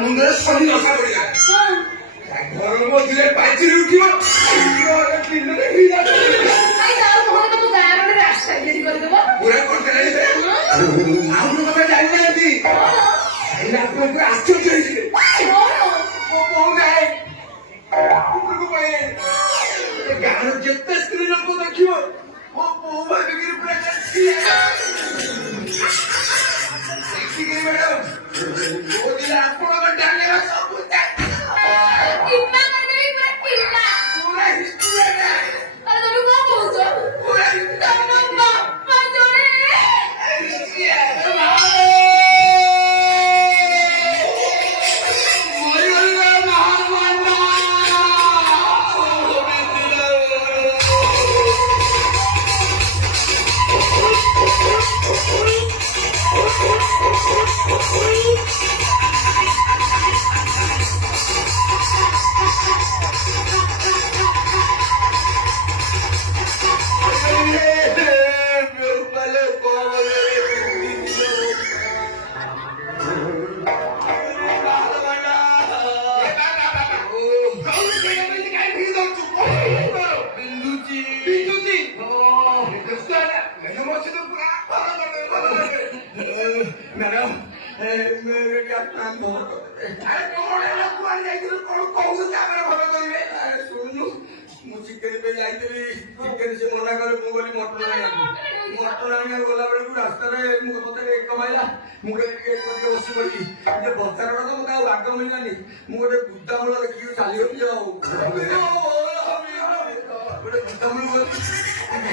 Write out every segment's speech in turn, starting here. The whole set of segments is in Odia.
ମୁଣ୍ଡରେ ଶନି ଦଶା ପଡ଼ିଲା ଘର ମଧ୍ୟରେ ପାଚିରି ଉଠିବ ପୁରା କରିଦେଲାଣି ଆଉ କଥା ଜାଣିନାହାନ୍ତି ଆପଣଙ୍କର ଆଶ୍ଚର୍ଯ୍ୟ ହେଇଯିବେ ଗାଁର ଯେତେ ସ୍ତ୍ରୀ ଲୋକ ଦେଖିବ ମୋ ବୋଉ ଭାବିକିରି ପୁରା ଦେଖିକିରି ମ୍ୟାଡାମ ଆପଣଙ୍କ ଡାଲେବା ସବୁ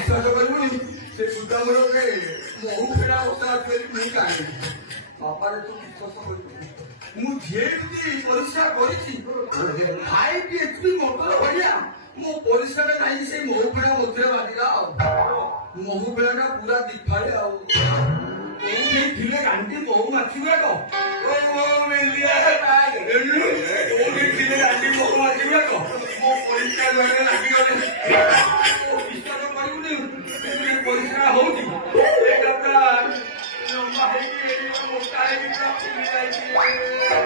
ବିଶ୍ୱାସ କରିବୁନି ସେ ବୁଦାମୂଳ ମହୁ ଫେରା ବସା ବାପାରେ ତୁ ବିଶ୍ୱାସ କରିବୁ ମୁଁ ଯେମିତି ପରିଶ୍ରା କରିଛି 5 HP ମୋଟର ଭଳିଆ ମୋ ପରିଶ୍ରାଟା ନାହିଁ ସେଇ ମହୁ ଫେରା ମଧ୍ୟରେ ବାଜିଲା ଆଉ ମହୁ ଫେରାଟା ପୁରା ଦିଫାଳେ ଆଉ କୋଉଠି ଥିଲେ ଗାଣ୍ଡି ମହୁ ମାଛି ଗୁଡାକ କୋଉଠି ଥିଲେ ଗାଣ୍ଡି ମହୁ ମାଛି ଗୁଡାକ ମୋ ପରିଶ୍ରା ଲାଗିଗଲେ ବିଶ୍ୱାସ କରିବୁନି ପରିଶ୍ରା ହଉଛି ଲମ୍ବା ହେଇକି ମୋଟା ହେଇକି ପୁରା ଫୁଲି ଯାଇଛି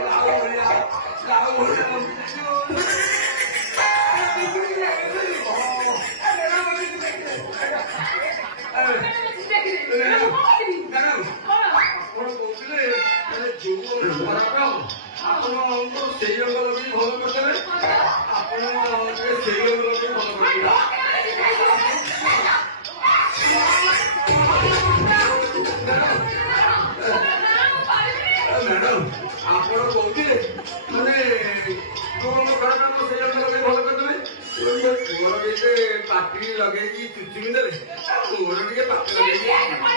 ଲାଉ ଭଳିଆ ଆପଣଙ୍କ ସେଇ ରୋଗ ଲଗେଇ ଭଲ କରିଦେବେ ଆପଣ ସେଇ ରୋଗ ଲଗେଇ ଭଲ କରିଦେବେ ମ୍ୟାଡାମ ଆପଣ କହୁଥିଲେ ମାନେ ସେଇ ରୋଗ ଲଗେଇ ଭଲ କରିଦେବେ ମୋର ଟିକେ ପାଟି ଲଗେଇକି ଚୁଚୁମି ଦେଲେ ମୋର ଟିକେ ପାଟି ଲଗେଇକି ହାତ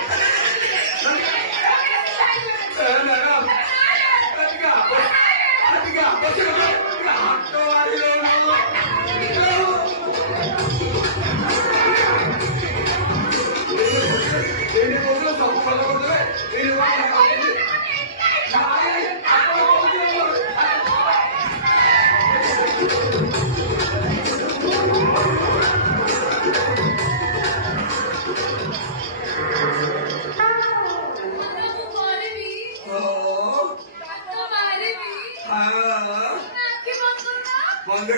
बहुत